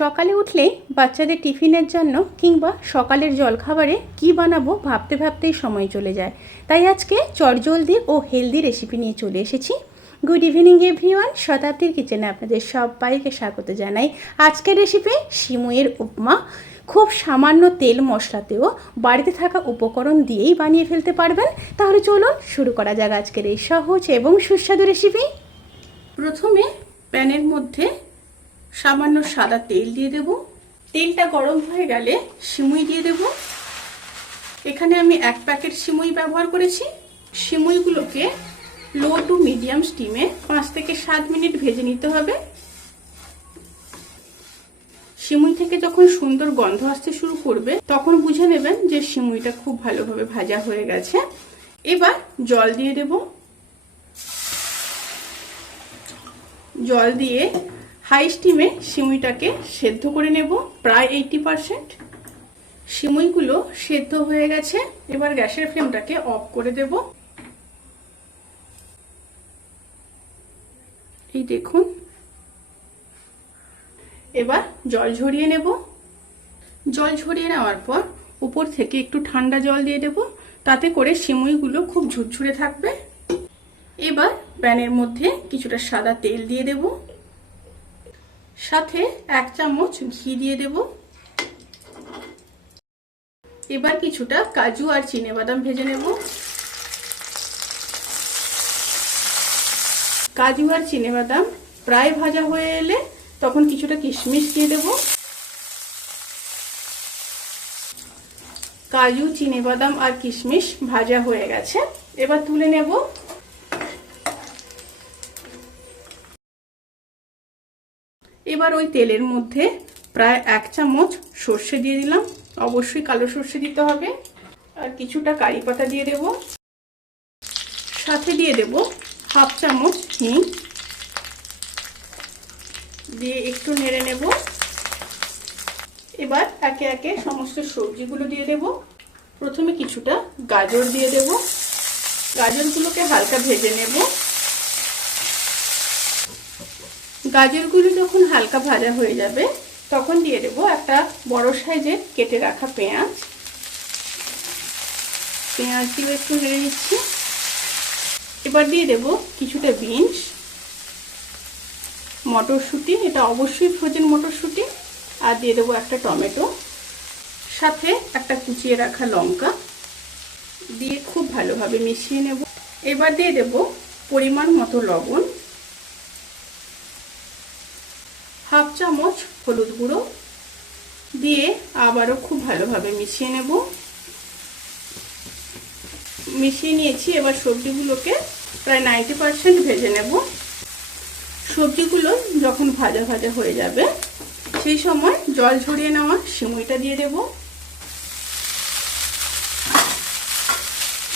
সকালে উঠলেই বাচ্চাদের টিফিনের জন্য কিংবা সকালের জলখাবারে কি বানাবো ভাবতে ভাবতেই সময় চলে যায়। তাই আজকে চটজলদি ও হেলদি রেসিপি নিয়ে চলে এসেছি। গুড ইভিনিং এভরিওয়ান, শতাব্দীর কিচেনে আপনাদের সবাইকে স্বাগত জানাই। আজকের রেসিপি সিমুয়ের উপমা। খুব সামান্য তেল মশলাতেও বাড়িতে থাকা উপকরণ দিয়েই বানিয়ে ফেলতে পারবেন। তাহলে চলুন শুরু করা যাক আজকের এই সহজ এবং সুস্বাদু রেসিপি। প্রথমে প্যানের মধ্যে সামান্য সাদা তেল দিয়ে দেব। তেলটা গরম হয়ে গেলে সিমুই দিয়ে দেব। এখানে আমি এক প্যাকেট সিমুই ব্যবহার করেছি। সিমুইগুলোকে লো টু মিডিয়াম স্টিমে পাঁচ থেকে সাত মিনিট ভেজে নিতে হবে। সিমুই থেকে যখন সুন্দর গন্ধ আসতে শুরু করবে, তখন বুঝে নেবেন যে সিমুইটা খুব ভালোভাবে ভাজা হয়ে গেছে। এবার জল দিয়ে দেব। জল দিয়ে হাই স্টিমে সিমুইটাকে সেদ্ধ করে নেব, প্রায় এইটি পারসেন্ট সিমুইগুলো সেদ্ধ হয়ে গেছে, এবার গ্যাসের ফ্লেমটাকে অফ করে দেব। এই দেখুন। এবার জল ঝরিয়ে নেব। জল ঝরিয়ে নেওয়ার পর উপর থেকে একটু ঠান্ডা জল দিয়ে দেব, তাতে করে সিমুইগুলো খুব ঝুরঝুরে থাকবে। এবার প্যানের মধ্যে কিছুটা সাদা তেল দিয়ে দেব। সাথে এক চামচ ঘি দিয়ে দেব। এবার কিছুটা কাজু আর চিনে বাদাম ভেজে নেব। কাজু আর চিনে বাদাম প্রায় ভাজা হয়ে এলে তখন কিছুটা কিশমিশ দিয়ে দেব। কাজু চিনে বাদাম আর কিশমিশ ভাজা হয়ে গেছে। এবার তুলে নেব এবার ওই তেলের মধ্যে প্রায় এক চামচ সর্ষে দিয়ে দিলাম। অবশ্যই কালো সর্ষে দিতে হবে। আর কিছুটা কারি পাতা দিয়ে দেব। সাথে দিয়ে দেব হাফ চামচ হিং দিয়ে একটু নেড়ে নেব। এবার একে একে সমস্ত সবজিগুলো দিয়ে দেব। প্রথমে কিছুটা গাজর দিয়ে দেব। গাজরগুলোকে হালকা ভেজে নেব। গাজরগুলো যখন হালকা ভাজা হয়ে যাবে, তখন দিয়ে দেবো একটা বড় সাইজের কেটে রাখা পেঁয়াজ। পেঁয়াজ দিয়ে একটু নেড়ে নিচ্ছি। এবার দিয়ে দেব কিছুটা বিনস। মটরশুঁটি, এটা অবশ্যই ফ্রোজেন মটরশুঁটি। আর দিয়ে দেবো একটা টমেটো। সাথে একটা কুচিয়ে রাখা লঙ্কা। দিয়ে খুব ভালোভাবে মিশিয়ে নেব। এবার দিয়ে দেব পরিমাণ মতো লবণ। হাফ চামচ হলুদ গুঁড়ো দিয়ে আবারও খুব ভালোভাবে মিশিয়ে নেব। মিশিয়ে নিয়েছি, এবার সবজিগুলোকে প্রায় নাইনটি পারসেন্ট ভেজে নেব। সবজিগুলো যখন ভাজা ভাজা হয়ে যাবে, সেই সময় জল ঝরিয়ে নেওয়া সিমুইটা দিয়ে দেব।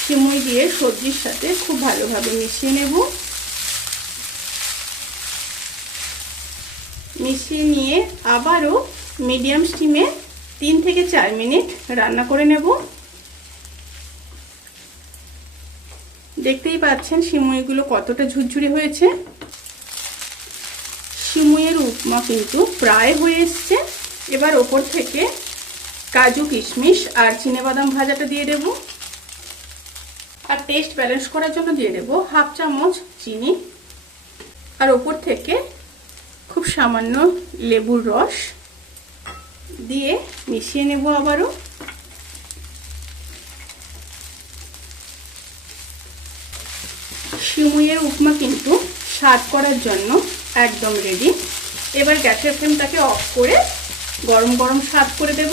সিমুই দিয়ে সবজির সাথে খুব ভালোভাবে মিশিয়ে নেব। মিশিয়ে নিয়ে আবারও মিডিয়াম স্টিমে তিন থেকে চার মিনিট রান্না করে নেব। দেখতেই পাচ্ছেন সিমুইগুলো কতটা ঝুরঝুরি হয়েছে। সিমুইয়ের উপমা কিন্তু প্রায় হয়ে এসছে। এবার ওপর থেকে কাজু, কিশমিশ আর বাদাম ভাজাটা দিয়ে দেব। আর টেস্ট ব্যালেন্স করার জন্য দিয়ে দেব হাফ চামচ চিনি। আর ওপর থেকে খুব সামান্য লেবুর রস দিয়ে মিশিয়ে নেব আবারও। সিমুইয়ের উপমা কিন্তু স্বাদ করার জন্য একদম রেডি এবার গ্যাসের ফ্লেমটাকে অফ করে গরম গরম স্বাদ করে দেব।